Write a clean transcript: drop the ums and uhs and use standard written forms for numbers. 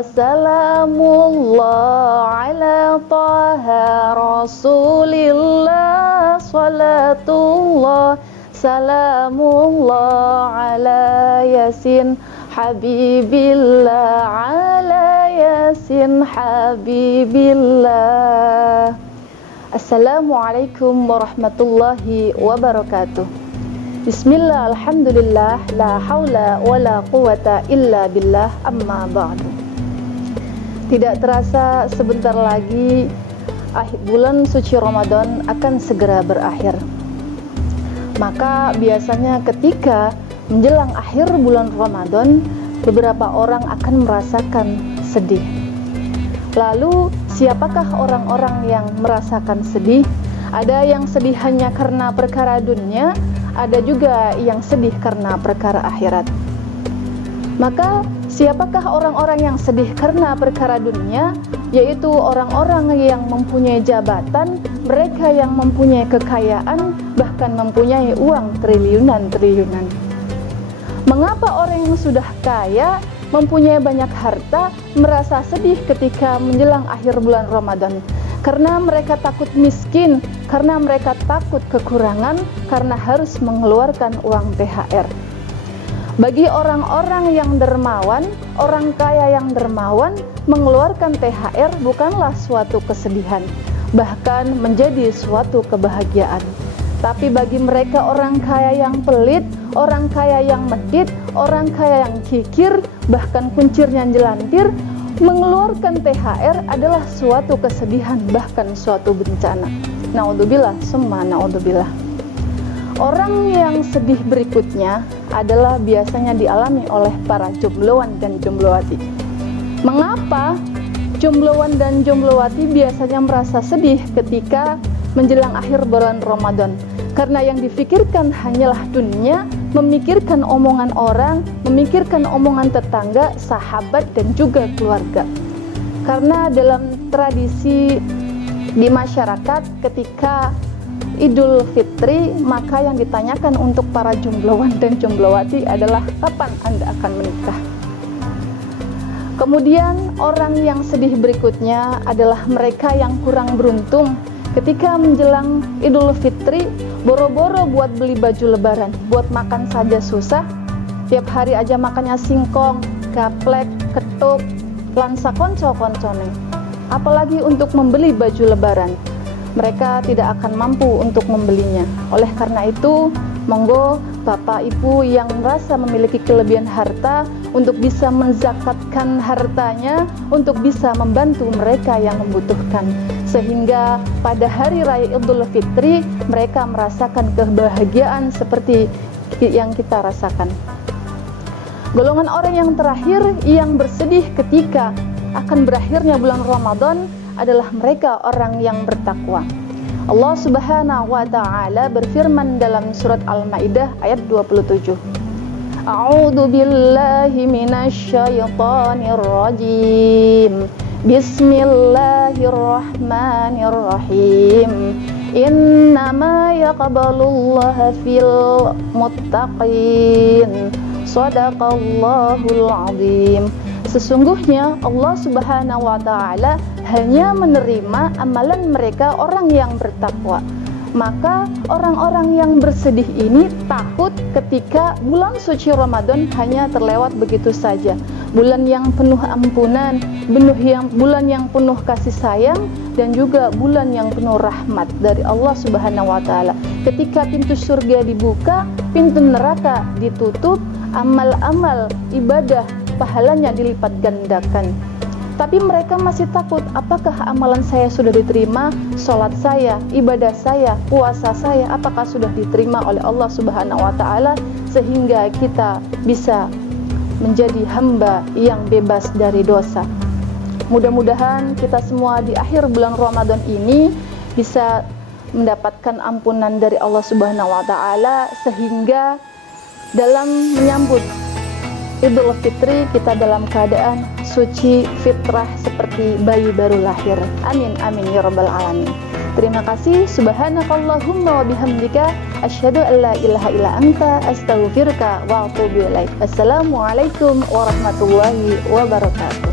Salamullah ala taha rasulillah, salatullah salamullah ala yasin habibillah, ala yasin habibillah. Assalamualaikum warahmatullahi wabarakatuh. Bismillah, alhamdulillah, la haula wa la quwata illa billah, amma ba'du. Tidak terasa sebentar lagi bulan suci Ramadan akan segera berakhir. Maka biasanya ketika menjelang akhir bulan Ramadan, beberapa orang akan merasakan sedih. Lalu siapakah orang-orang yang merasakan sedih? Ada yang sedih hanya karena perkara dunia, ada juga yang sedih karena perkara akhirat. Maka siapakah orang-orang yang sedih karena perkara dunia? Yaitu orang-orang yang mempunyai jabatan, mereka yang mempunyai kekayaan, bahkan mempunyai uang triliunan-triliunan. Mengapa orang yang sudah kaya, mempunyai banyak harta, merasa sedih ketika menjelang akhir bulan Ramadan? Karena mereka takut miskin, karena mereka takut kekurangan, karena harus mengeluarkan uang THR. Bagi orang-orang yang dermawan, orang kaya yang dermawan, mengeluarkan THR bukanlah suatu kesedihan, bahkan menjadi suatu kebahagiaan. Tapi bagi mereka orang kaya yang pelit, orang kaya yang medit, orang kaya yang kikir, bahkan kuncirnya jelantir, mengeluarkan THR adalah suatu kesedihan, bahkan suatu bencana. Naudzubillah, summa naudzubillah. Orang yang sedih berikutnya adalah biasanya dialami oleh para jombloan dan jomblowati. Mengapa jombloan dan jomblowati biasanya merasa sedih ketika menjelang akhir bulan Ramadan? Karena yang difikirkan hanyalah dunia, memikirkan omongan orang, memikirkan omongan tetangga, sahabat, dan juga keluarga. Karena dalam tradisi di masyarakat ketika Idul Fitri, maka yang ditanyakan untuk para jombloan dan jomblowati adalah kapan Anda akan menikah. Kemudian orang yang sedih berikutnya adalah mereka yang kurang beruntung ketika menjelang Idul Fitri, boro-boro buat beli baju lebaran, buat makan saja susah. Tiap hari aja makannya singkong, gaplek, ketup, lansa konco-koncone. Apalagi untuk membeli baju lebaran, mereka tidak akan mampu untuk membelinya. Oleh karena itu, monggo Bapak Ibu yang merasa memiliki kelebihan harta untuk bisa menzakatkan hartanya, untuk bisa membantu mereka yang membutuhkan, sehingga pada hari raya Idul Fitri mereka merasakan kebahagiaan seperti yang kita rasakan. Golongan orang yang terakhir yang bersedih ketika akan berakhirnya bulan Ramadan adalah mereka orang yang bertakwa. Allah Subhanahu wa ta'ala berfirman dalam surat Al-Maidah ayat 27. A'udzu billahi minasyaitonir rajim. Bismillahirrahmanirrahim. Innama yaqbalullahu fil muttaqin. Shadaqallahul azim. Sesungguhnya Allah Subhanahu wa ta'ala hanya menerima amalan mereka orang yang bertakwa. Maka orang-orang yang bersedih ini takut ketika bulan suci Ramadan hanya terlewat begitu saja. Bulan yang penuh ampunan, bulan yang penuh kasih sayang, dan juga bulan yang penuh rahmat dari Allah Subhanahu wa ta'ala. Ketika pintu surga dibuka, pintu neraka ditutup, amal-amal ibadah pahalanya dilipat gandakan. Tapi mereka masih takut, apakah amalan saya sudah diterima, sholat saya, ibadah saya, puasa saya, apakah sudah diterima oleh Allah Subhanahu wa ta'ala, sehingga kita bisa menjadi hamba yang bebas dari dosa. Mudah-mudahan kita semua di akhir bulan Ramadan ini bisa mendapatkan ampunan dari Allah Subhanahu wa ta'ala, sehingga dalam menyambut Idul Fitri kita dalam keadaan suci fitrah seperti bayi baru lahir. Amin amin ya rabbal alamin. Terima kasih. Subhanakallahumma wa bihamdika asyhadu an la ilaha illa anta astaghfiruka wa atubu ilaik. Wassalamualaikum warahmatullahi wabarakatuh.